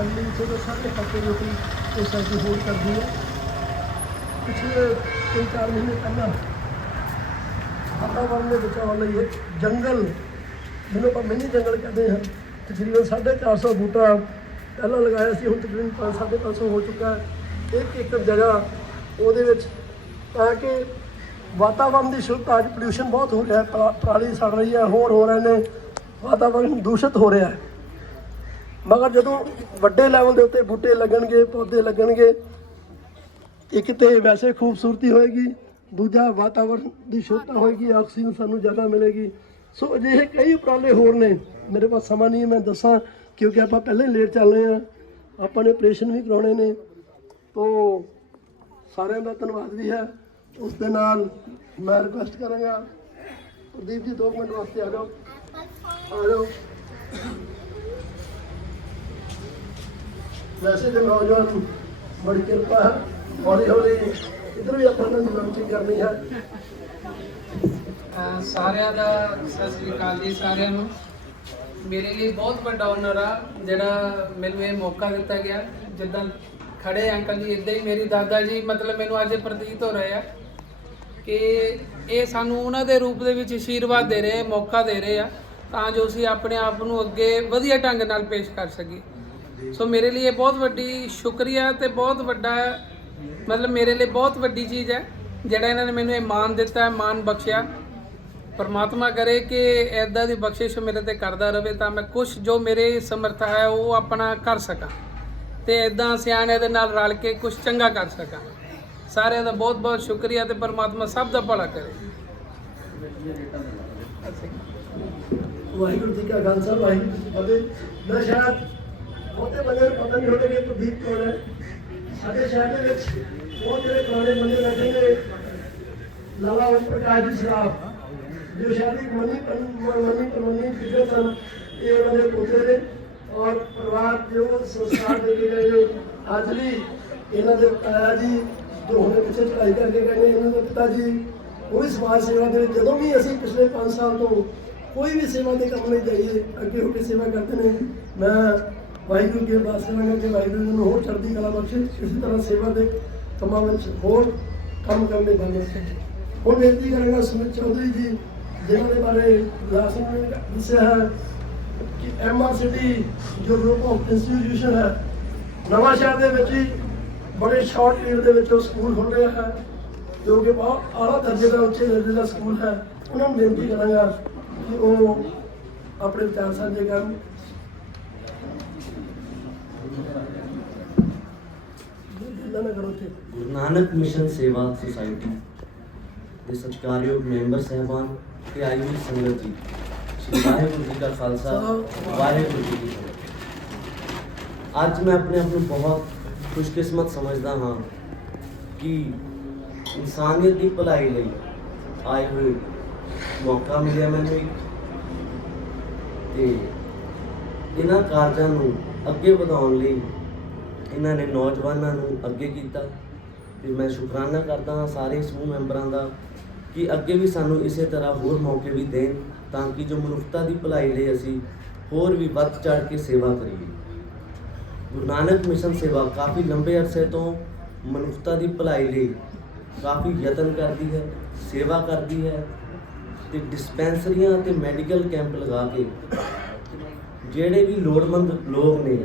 ਅਗਲੀ ਇੱਥੇ ਤੋਂ ਸਾਰੇ ਹਫ਼ਤੇ ਰੋਟੀ ਇਸ ਸਾਈਡ ਹੋਲਡ ਕਰਦੀ ਹੈ। ਪਿਛਲੇ ਤਿੰਨ ਚਾਰ ਮਹੀਨੇ ਪਹਿਲਾਂ ਵਾਤਾਵਰਣ ਦੇ ਬਚਾਉਣ ਲਈ ਇੱਕ ਜੰਗਲ, ਜਿਹਨੂੰ ਆਪਾਂ ਮਿੰਨੀ ਜੰਗਲ ਕਹਿੰਦੇ ਹਾਂ, ਤਕਰੀਬਨ 450 ਬੂਟਾ ਪਹਿਲਾਂ ਲਗਾਇਆ ਸੀ, ਹੁਣ ਤਕਰੀਬਨ 5-550 ਹੋ ਚੁੱਕਾ ਹੈ। ਇੱਕ ਏਕੜ ਜਗ੍ਹਾ ਉਹਦੇ ਵਿੱਚ ਤਾਂ ਕਿ ਵਾਤਾਵਰਣ ਦੀ ਸ਼ੁੱਧਤਾ ਅੱਜ ਪੋਲਿਊਸ਼ਨ ਬਹੁਤ ਹੋ ਰਿਹਾ ਹੈ ਪਰਾਲੀ ਸੜ ਰਹੀ ਹੈ, ਹੋਰ ਹੋ ਰਹੇ ਨੇ ਵਾਤਾਵਰਣ ਦੂਸ਼ਿਤ ਹੋ ਰਿਹਾ ਹੈ। ਮਗਰ ਜਦੋਂ ਵੱਡੇ ਲੈਵਲ ਦੇ ਉੱਤੇ ਬੂਟੇ ਲੱਗਣਗੇ, ਪੌਦੇ ਲੱਗਣਗੇ, ਇੱਕ ਤੇ ਵੈਸੇ ਖੂਬਸੂਰਤੀ ਹੋਏਗੀ, ਦੂਜਾ ਵਾਤਾਵਰਣ ਦੀ ਸ਼ੁੱਧਤਾ ਹੋਏਗੀ, ਆਕਸੀਜਨ ਸਾਨੂੰ ਜ਼ਿਆਦਾ ਮਿਲੇਗੀ। ਸੋ ਅਜਿਹੇ ਕਈ ਉਪਰਾਲੇ ਹੋਰ ਨੇ। ਮੇਰੇ ਪਾਸ ਸਮਾਂ ਨਹੀਂ ਮੈਂ ਦੱਸਾਂ, ਕਿਉਂਕਿ ਆਪਾਂ ਪਹਿਲਾਂ ਹੀ ਲੇਟ ਚੱਲ ਰਹੇ ਹਾਂ। ਆਪਾਂ ਨੇ ਆਪਰੇਸ਼ਨ ਵੀ ਕਰਾਉਣੇ ਨੇ। ਤੋ ਸਾਰਿਆਂ ਦਾ ਧੰਨਵਾਦ ਵੀ ਹੈ। ਉਸ ਦੇ ਨਾਲ ਮੈਂ ਰਿਕੁਐਸਟ ਕਰਾਂਗਾ, ਪ੍ਰਦੀਪ ਜੀ 2 ਮਿੰਟ ਵਾਸਤੇ ਆ ਜਾਓ। ਆ ਜਾਓ। ਵੈਸੇ ਤੇ ਨੌਜਵਾਨ ਬੜੀ ਕਿਰਪਾ ਹੈ, ਹੌਲੀ ਹੌਲੀ ਇਧਰ ਵੀ ਆਪਾਂ ਨੂੰ ਲਾਂਚਿੰਗ ਕਰਨੀ ਹੈ। ਸਾਰਿਆਂ ਦਾ ਸਤਿ ਸ੍ਰੀ ਅਕਾਲ ਜੀ ਸਾਰਿਆਂ ਨੂੰ। ਮੇਰੇ ਲਈ ਬਹੁਤ ਵੱਡਾ ਓਨਰ ਆ, ਜਿਹੜਾ ਮੈਨੂੰ ਇਹ ਮੌਕਾ ਦਿੱਤਾ ਗਿਆ। ਜਿੱਦਾਂ ਖੜੇ ਅੰਕਲ ਜੀ, ਇਦਾਂ ਹੀ ਮੇਰੀ ਦਾਦਾ ਜੀ, ਮਤਲਬ ਮੈਨੂੰ ਅੱਜ ਪ੍ਰਤੀਤ ਹੋ ਰਹੇ ਆ ਕਿ ਇਹ ਸਾਨੂੰ ਉਹਨਾਂ ਦੇ ਰੂਪ ਦੇ ਵਿੱਚ ਆਸ਼ੀਰਵਾਦ ਦੇ ਰਹੇ, ਮੌਕਾ ਦੇ ਰਹੇ ਆ, ਤਾਂ ਜੋ ਅਸੀਂ ਆਪਣੇ ਆਪ ਨੂੰ ਅੱਗੇ ਵਧੀਆ ਢੰਗ ਨਾਲ ਪੇਸ਼ ਕਰ ਸਕੀਏ। ਸੋ ਮੇਰੇ ਲਈ ਇਹ ਬਹੁਤ ਵੱਡੀ ਸ਼ੁਕਰੀਆ ਤੇ ਬਹੁਤ ਵੱਡਾ, ਮਤਲਬ ਮੇਰੇ ਲਈ ਬਹੁਤ ਵੱਡੀ ਚੀਜ਼ ਹੈ, ਜਿਹੜਾ ਇਹਨਾਂ ਨੇ ਮੈਨੂੰ ਇਹ ਮਾਣ ਦਿੱਤਾ ਹੈ ਮਾਣ ਬਖਸ਼ਿਆ। ਪਰਮਾਤਮਾ ਕਰੇ ਕਿ ਐਦਾਂ ਦੀ ਬਖਸ਼ਿਸ਼ ਮੇਰੇ ਤੇ ਕਰਦਾ ਰਵੇ ਤਾਂ ਮੈਂ ਕੁਝ ਜੋ ਮੇਰੇ ਸਮਰਥਾ ਹੈ ਉਹ ਆਪਣਾ ਕਰ ਸਕਾਂ ਤੇ ਐਦਾਂ ਸਿਆਣਿਆਂ ਦੇ ਨਾਲ ਰਲ ਕੇ ਕੁਝ ਚੰਗਾ ਕਰ ਸਕਾਂ। ਸਾਰਿਆਂ ਦਾ ਬਹੁਤ ਬਹੁਤ ਸ਼ੁਕਰੀਆ ਤੇ ਪਰਮਾਤਮਾ ਸਭ ਦਾ ਭਲਾ ਕਰੇ। ਵਾਹਿਗੁਰੂ ਜੀ ਕਾ ਖਾਲਸਾ, ਵਾਹਿਗੁਰੂ ਜੀ ਕੀ ਫਤਿਹ। ਮੈਂ ਬਹੁਤੇ ਬੰਦੇ ਨੂੰ ਪਤਾ ਨਹੀਂ ਹੋਣਾ ਕਿ ਪ੍ਰਦੀਪ ਕੌਣ ਹੈ। ਸਾਡੇ ਸ਼ਹਿਰ ਦੇ ਵਿੱਚ ਬਹੁਤ ਜਿਹੜੇ ਪੁਰਾਣੇ ਬੰਦੇ ਬੈਠੇ ਨੇ, ਲਾਲਾ ਓਮ ਪ੍ਰਕਾਸ਼ ਜੀ ਸਰਾਫ ਜੋ ਸ਼ਾਦੀ ਮਨੀ ਮਨੀ ਪਰਮਨੀ ਫਿਕਰ ਸਨ ਇਹ ਉਹਨਾਂ ਦੇ ਪੁੱਤਰ ਨੇ ਔਰ ਪਰਿਵਾਰ ਜੋ ਸੰਸਕਾਰ ਦੇ ਕੇ ਗਏ ਨੇ। ਅੱਜ ਇਹਨਾਂ ਦੇ ਤਾਇਆ ਜੀ ਜੋ ਹੁਣੇ ਪਿੱਛੇ ਚੜਾਈ ਕਰਕੇ ਗਏ ਨੇ, ਇਹਨਾਂ ਦੇ ਪਿਤਾ ਜੀ, ਉਹ ਵੀ ਸਮਾਜ ਸੇਵਾ ਦੇ ਜਦੋਂ ਵੀ ਅਸੀਂ ਪਿਛਲੇ 5 ਸਾਲ ਤੋਂ ਕੋਈ ਵੀ ਸੇਵਾ ਦੇ ਕੰਮ ਲਈ ਜਾਈਏ, ਅੱਗੇ ਹੋ ਕੇ ਸੇਵਾ ਕਰਦੇ ਨੇ, ਮੈਂ ਵਾਹਿਗੁਰੂ ਕੇ ਬਾਸ ਕਰਾਂਗਾ ਕਿ ਵਾਹਿਗੁਰੂ ਜੀ ਨੂੰ ਹੋਰ ਚੜ੍ਹਦੀ ਕਲਾ ਬਖਸ਼ੇ, ਇਸੇ ਤਰ੍ਹਾਂ ਸੇਵਾ ਦੇ ਕੰਮਾਂ ਵਿੱਚ ਹੋਰ ਕੰਮ ਕਰਨ ਦੇ ਬਲ ਬਖਸ਼ੇ ਹੁਣ ਬੇਨਤੀ ਕਰਾਂਗਾ ਸੁਮਿਤ ਚੌਧਰੀ ਜੀ, ਜਿਨ੍ਹਾਂ ਦੇ ਬਾਰੇ ਲਾਸਨ ਨੇ ਦੱਸਿਆ ਹੈ ਕਿ ਐਮਆਰ ਸਿਟੀ, ਜੋ ਗਰੁੱਪ ਆਫ ਇੰਸਟੀਟਿਊਸ਼ਨ ਹੈ, ਨਵਾਂ ਸ਼ਹਿਰ ਦੇ ਵਿੱਚ ਹੀ ਬੜੇ ਸ਼ਾਰਟ ਪੀਰੀਅਡ ਦੇ ਵਿੱਚ ਉਹ ਸਕੂਲ ਖੁੱਲ ਰਿਹਾ ਹੈ, ਜੋ ਕਿ ਬਹੁਤ ਆਲਾ ਦਰਜੇ ਦਾ ਉੱਚੇ ਦਰਜੇ ਦਾ ਸਕੂਲ ਹੈ। ਉਹਨਾਂ ਨੂੰ ਬੇਨਤੀ ਕਰਾਂਗਾ ਕਿ ਉਹ ਆਪਣੇ ਵਿਚਾਰ ਸਾਂਝੇ ਕਰਨ। ਗੁਰੂ ਨਾਨਕ ਮਿਸ਼ਨ ਸੇਵਾ ਸੁਸਾਇਟੀ ਦੇ ਸਤਿਕਾਰਯੋਗ ਮੈਂਬਰ ਸਹਿਬਾਨ ਤੇ ਆਈ ਹੋਈ ਸੰਗਤ ਜੀ, ਸ੍ਰੀ ਵਾਹਿਗੁਰੂ ਜੀ ਕਾ ਖਾਲਸਾ, ਵਾਹਿਗੁਰੂ ਜੀ ਕੀ ਫਤਿਹ। ਅੱਜ ਮੈਂ ਆਪਣੇ ਆਪ ਨੂੰ ਬਹੁਤ ਖੁਸ਼ਕਿਸਮਤ ਸਮਝਦਾ ਹਾਂ ਕਿ ਇਨਸਾਨੀਅਤ ਦੀ ਭਲਾਈ ਲਈ ਆਏ ਹੋਏ ਮੌਕਾ ਮਿਲਿਆ ਮੈਨੂੰ ਇੱਕ ਤੇ ਇਹਨਾਂ ਕਾਰਜਾਂ ਨੂੰ ਅੱਗੇ ਵਧਾਉਣ ਲਈ ਇਹਨਾਂ ਨੇ ਨੌਜਵਾਨਾਂ ਨੂੰ ਅੱਗੇ ਕੀਤਾ ਤੇ ਮੈਂ ਸ਼ੁਕਰਾਨਾ ਕਰਦਾ ਹਾਂ ਸਾਰੇ ਸਮੂਹ ਮੈਂਬਰਾਂ ਦਾ ਕਿ ਅੱਗੇ ਵੀ ਸਾਨੂੰ ਇਸੇ ਤਰ੍ਹਾਂ ਹੋਰ ਮੌਕੇ ਵੀ ਦੇਣ ਤਾਂ ਕਿ ਜੋ ਮਨੁੱਖਤਾ ਦੀ ਭਲਾਈ ਲਈ ਅਸੀਂ ਹੋਰ ਵੀ ਵੱਧ ਚੜ ਕੇ ਸੇਵਾ ਕਰੀਏ। ਗੁਰੂ ਨਾਨਕ ਮਿਸ਼ਨ ਸੇਵਾ ਕਾਫੀ ਲੰਬੇ ਅਰਸੇ ਤੋਂ ਮਨੁੱਖਤਾ ਦੀ ਭਲਾਈ ਲਈ ਕਾਫੀ ਯਤਨ ਕਰਦੀ ਹੈ, ਸੇਵਾ ਕਰਦੀ ਹੈ ਤੇ ਡਿਸਪੈਂਸਰੀਆਂ ਤੇ ਮੈਡੀਕਲ ਕੈਂਪ ਲਗਾ ਕੇ ਜਿਹੜੇ ਵੀ ਲੋੜਵੰਦ ਲੋਕ ਨੇ